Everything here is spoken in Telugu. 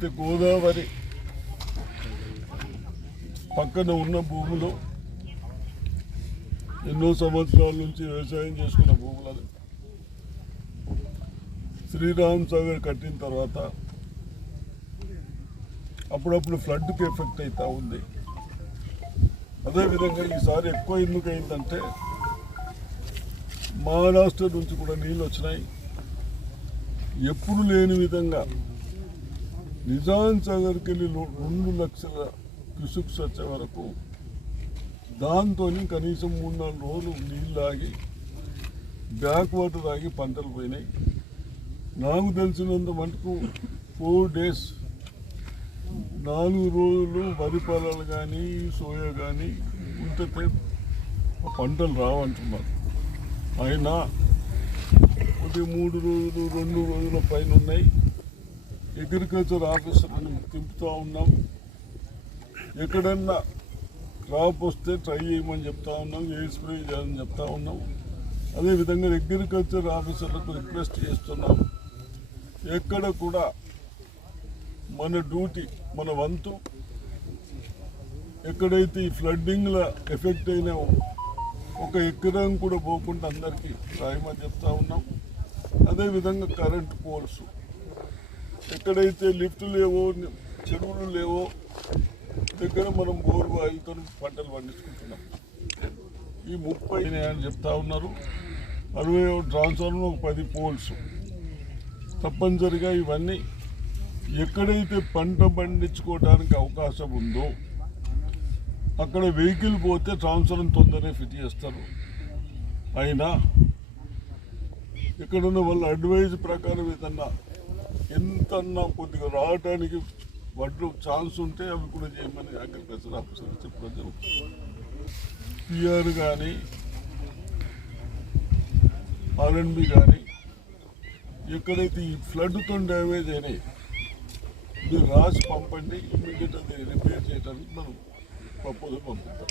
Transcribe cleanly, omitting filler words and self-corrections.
ఎక్కడైతే గోదావరి పక్కన ఉన్న భూములు ఎన్నో సంవత్సరాల నుంచి వ్యవసాయం చేసుకున్న భూములను శ్రీరామ్ సాగర్ కట్టిన తర్వాత అప్పుడప్పుడు ఫ్లడ్కి ఎఫెక్ట్ అవుతూ ఉంది. అదేవిధంగా ఈసారి ఎక్కువ ఎందుకు అయిందంటే మహారాష్ట్ర నుంచి కూడా నీళ్ళు వచ్చినాయి. ఎప్పుడు లేని విధంగా నిజాం సాగర్కి వెళ్ళి 2 లక్షల క్యూసెక్స్ వచ్చే వరకు దాంతో కనీసం 3-4 రోజులు నీళ్ళు ఆగి బ్యాక్ వాటర్ ఆగి పంటలు పోయినాయి. నాకు తెలిసినంత మటుకు 4 days 4 రోజులు వరి పొలాలు కానీ సోయా కానీ ఉంటే పంటలు రావంటున్నారు. అయినా కొద్ది 3 రోజులు 2 రోజుల పైన ఉన్నాయి. అగ్రికల్చర్ ఆఫీసర్ని తింపుతూ ఉన్నాం. ఎక్కడన్నా క్రాప్ వస్తే ట్రై చేయమని చెప్తా ఉన్నాం, ఏ స్ప్రే చేయాలని చెప్తా ఉన్నాం. అదేవిధంగా అగ్రికల్చర్ ఆఫీసర్లకు రిక్వెస్ట్ చేస్తున్నాం, ఎక్కడ కూడా మన డ్యూటీ మన వంతు ఎక్కడైతే ఈ ఫ్లడ్డింగ్ల ఎఫెక్ట్ అయినా 1 ఎకరం కూడా పోకుండా అందరికీ రాయమని చెప్తా ఉన్నాం. అదేవిధంగా కరెంట్ పోల్స్ ఎక్కడైతే లిఫ్ట్ లేవో చెరువులు లేవో దగ్గర మనం బోర్ బాయిలతో పంటలు పండించుకుంటున్నాం. ఈ 30 అని చెప్తా ఉన్నారు. 60 ట్రాన్స్ఫార్మర్ 10 పోల్స్ తప్పనిసరిగా ఇవన్నీ ఎక్కడైతే పంట పండించుకోవడానికి అవకాశం ఉందో అక్కడ వెహికల్ పోతే ట్రాన్స్ఫార్మర్ తొందరగా ఫిట్ చేస్తారు. అయినా ఇక్కడున్న వాళ్ళ అడ్వైజ్ ప్రకారం ఏదన్నా ఎంతన్నా కొద్దిగా రావడానికి వడ్లు ఛాన్స్ ఉంటే అవి కూడా చేయమని అగ్రికల్చర్ ఆఫీసర్ చెప్పడం జరుగుతుంది. పిఆర్ కానీ ఆర్ఎండ్బి కానీ ఎక్కడైతే ఈ ఫ్లడ్తో డ్యామేజ్ అయినాయి మీరు రాసి పంపండి. ఇమ్మీడియట్ అది రిపేర్ చేయడానికి మనం ప్రపోజల్ పంపిస్తాం.